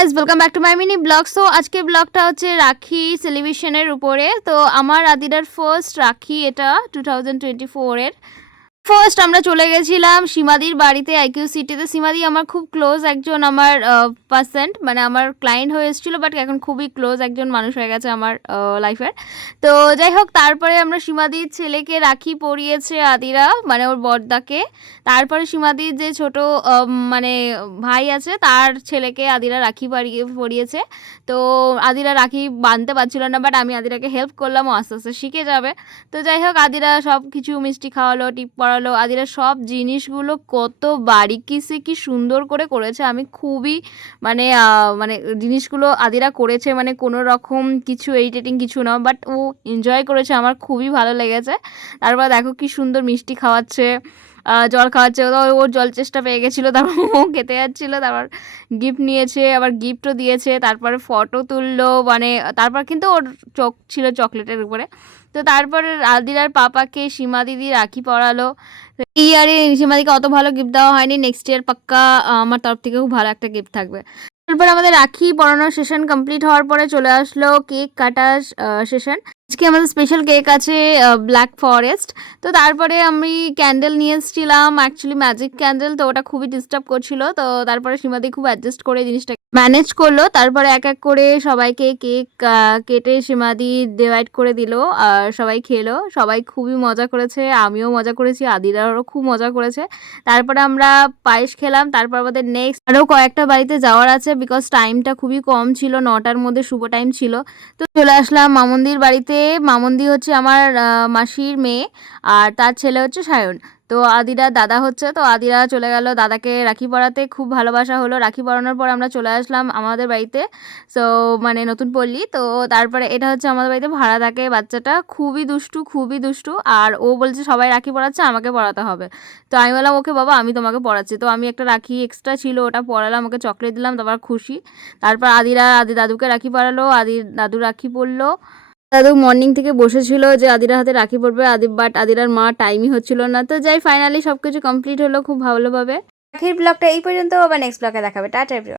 Guys welcome back to my mini blog. So আজকে ব্লগটা হচ্ছে রাখি সেলিব্রেশনের উপরে। তো আমার আদিরার ফার্স্ট রাখি, এটা 2024-এর। ফার্স্ট আমরা চলে গেছিলাম সীমাদির বাড়িতে আইকিউ সিটিতে। সীমাদি আমার খুব ক্লোজ একজন আমার পার্সেন্ট, মানে আমার ক্লায়েন্ট হয়ে এসেছিলো, বাট এখন খুবই ক্লোজ একজন মানুষ হয়ে গেছে আমার লাইফের। তো যাই হোক, তারপরে আমরা সীমাদির ছেলেকে রাখি পরিয়েছে আদিরা, মানে ওর বড়দাকে। তারপরে সীমাদির যে ছোট মানে ভাই আছে, তার ছেলেকে আদিরা রাখি পরিয়েছে। তো আদিরা রাখি বাঁধতে পারছিল না, বাট আমি আদিরাকে হেল্প করলাম, ও আস্তে আস্তে শিখে যাবে। তো যাই হোক, আদিরা সব কিছু মিষ্টি খাওয়ালো, টিপ পরালো। আদিরা সব জিনিসগুলো কত বারিকি সে কি সুন্দর করে করেছে। আমি খুবই মানে মানে জিনিসগুলো আদিরা করেছে, মানে কোনো রকম কিছু এডিটিং কিছু না, বাট ও এনজয় করেছে, আমার খুবই ভালো লেগেছে। তারপর দেখো কি সুন্দর মিষ্টি খাওয়াচ্ছে, জল খাওয়াচ্ছে। ওর জল চেষ্টা পেয়ে গেছিলো, তারপর ও খেতে যাচ্ছিলো। তারপর গিফট নিয়েছে, আবার গিফটও দিয়েছে। তারপরে ফটো তুললো, মানে তারপর কিন্তু ওর চোখ ছিল চকলেটের উপরে। তো তারপরে আদিরার পাপাকে সীমা দিদি রাখি পরালো। এই ইয়ারে সীমাদিকে অত ভালো গিফট দেওয়া হয়নি, নেক্সট ইয়ার পাক্কা আমার তরফ থেকে খুব ভালো একটা গিফট থাকবে। তারপর আমাদের রাখি পরানোর সেশন কমপ্লিট হওয়ার পরে চলে আসলো কেক কাটার সেশন। আজকে আমাদের স্পেশাল কেক আছে ব্ল্যাক ফরেস্ট। তো তারপরে আমি ক্যান্ডেল নিয়ে এসেছিলাম, অ্যাকচুয়ালি ম্যাজিক ক্যান্ডেল। তো ওটা খুবই ডিস্টার্ব করছিল, তো তারপরে সীমাদি খুব অ্যাডজাস্ট করে জিনিসটা ম্যানেজ করলো। তারপরে এক এক করে সবাইকে কেক কেটে সীমাদি ডিভাইড করে দিল, আর সবাই খেলো। সবাই খুবই মজা করেছে, আমিও মজা করেছি, আদিরারও খুব মজা করেছে। তারপরে আমরা পায়েস খেলাম। তারপর আমাদের নেক্সট আরও কয়েকটা বাড়িতে যাওয়ার আছে, বিকজ টাইমটা খুবই কম ছিল, 9টার মধ্যে শুভ টাইম ছিল। তো চলে আসলাম মামন্দির বাড়িতে। মামন্দি হচ্ছে আমার মাসির মেয়ে, আর তার ছেলে হচ্ছে সায়ন। তো আদিরা দাদা হচ্ছে। তো আদিরা চলে গেল দাদাকে রাখি পরাতে, খুব ভালোবাসা হলো। রাখি পরানোর পর আমরা চলে আসলাম আমাদের বাড়িতে, সো মানে নতুন পল্লী। তো তারপরে এটা হচ্ছে আমাদের বাড়িতে ভাড়া থাকে বাচ্চাটা, খুবই দুষ্টু খুবই দুষ্টু। আর ও বলছে সবাই রাখি পরাচ্ছে, আমাকে পরাতে হবে। তো আমি বললাম ওকে বাবা, আমি তোমাকে পরাচ্ছি। তো আমি একটা রাখি এক্সট্রা ছিল, ওটা পরালাম, ওকে চকলেট দিলাম, তারপর খুশি। তারপর আদি দাদুকে রাখি পরালো, দাদু রাখি পরলো। দাদু মর্নিং থেকে বসেছিল যে আদিরার হাতে রাখি পড়বে, বাট আদিরার মা টাইমই হচ্ছিল না। তো যাই ফাইনালি সবকিছু কমপ্লিট হলো খুব ভালোভাবে। রাখির ব্লগটা এই পর্যন্ত, আবার নেক্সট ব্লগে দেখাবে। টাটা।